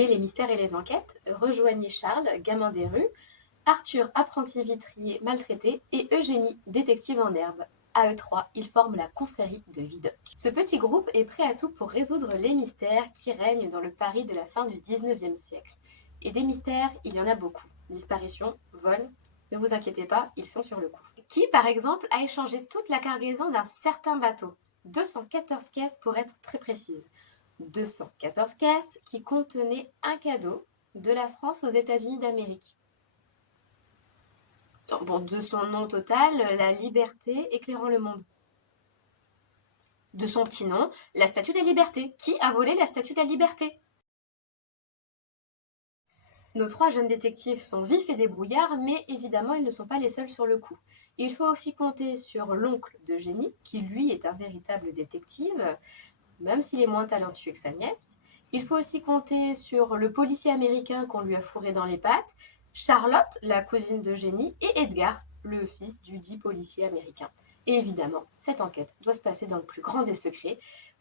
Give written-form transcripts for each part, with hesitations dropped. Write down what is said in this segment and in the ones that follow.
aimez les mystères et les enquêtes, rejoignez Charles, gamin des rues, Arthur, apprenti vitrier maltraité, et Eugénie, détective en herbe. À eux trois, ils forment la confrérie de Vidocq. Ce petit groupe est prêt à tout pour résoudre les mystères qui règnent dans le Paris de la fin du 19e siècle. Et des mystères, il y en a beaucoup. Disparitions, vols, ne vous inquiétez pas, ils sont sur le coup. Qui, par exemple, a échangé toute la cargaison d'un certain bateau? 214 caisses pour être très précise. 214 caisses qui contenaient un cadeau de la France aux États-Unis d'Amérique. Bon, de son nom total, la liberté éclairant le monde. De son petit nom, la Statue de la Liberté. Qui a volé la Statue de la Liberté? Nos trois jeunes détectives sont vifs et débrouillards, mais évidemment, ils ne sont pas les seuls sur le coup. Il faut aussi compter sur l'oncle d'Eugénie, qui lui est un véritable détective, même s'il est moins talentueux que sa nièce. Il faut aussi compter sur le policier américain qu'on lui a fourré dans les pattes, Charlotte, la cousine d'Eugénie, et Edgar, le fils du dit policier américain. Et évidemment, cette enquête doit se passer dans le plus grand des secrets,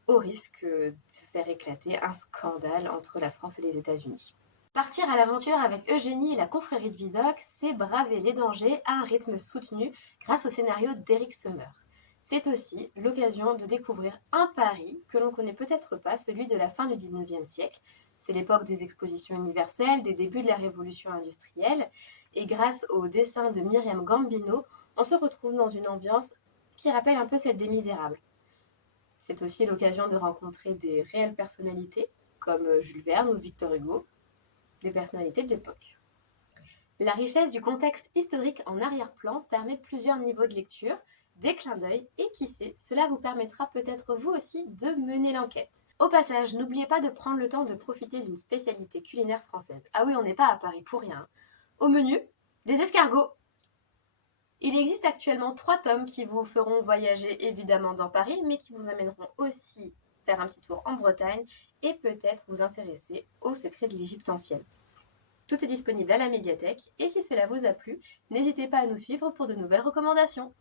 au risque de faire éclater un scandale entre la France et les États-Unis. Partir à l'aventure avec Eugénie et la confrérie de Vidocq, c'est braver les dangers à un rythme soutenu grâce au scénario d'Éric Sommer. C'est aussi l'occasion de découvrir un Paris que l'on ne connaît peut-être pas, celui de la fin du 19e siècle. C'est l'époque des expositions universelles, des débuts de la révolution industrielle, et grâce au dessin de Myriam Gambino, on se retrouve dans une ambiance qui rappelle un peu celle des Misérables. C'est aussi l'occasion de rencontrer des réelles personnalités, comme Jules Verne ou Victor Hugo, des personnalités de l'époque. La richesse du contexte historique en arrière-plan permet plusieurs niveaux de lecture, des clins d'œil, et qui sait, cela vous permettra peut-être vous aussi de mener l'enquête. Au passage, n'oubliez pas de prendre le temps de profiter d'une spécialité culinaire française. Ah oui, on n'est pas à Paris pour rien. Au menu, des escargots. Il existe actuellement 3 tomes qui vous feront voyager évidemment dans Paris, mais qui vous amèneront aussi faire un petit tour en Bretagne et peut-être vous intéresser aux secrets de l'Égypte ancienne. Tout est disponible à la médiathèque et si cela vous a plu, n'hésitez pas à nous suivre pour de nouvelles recommandations.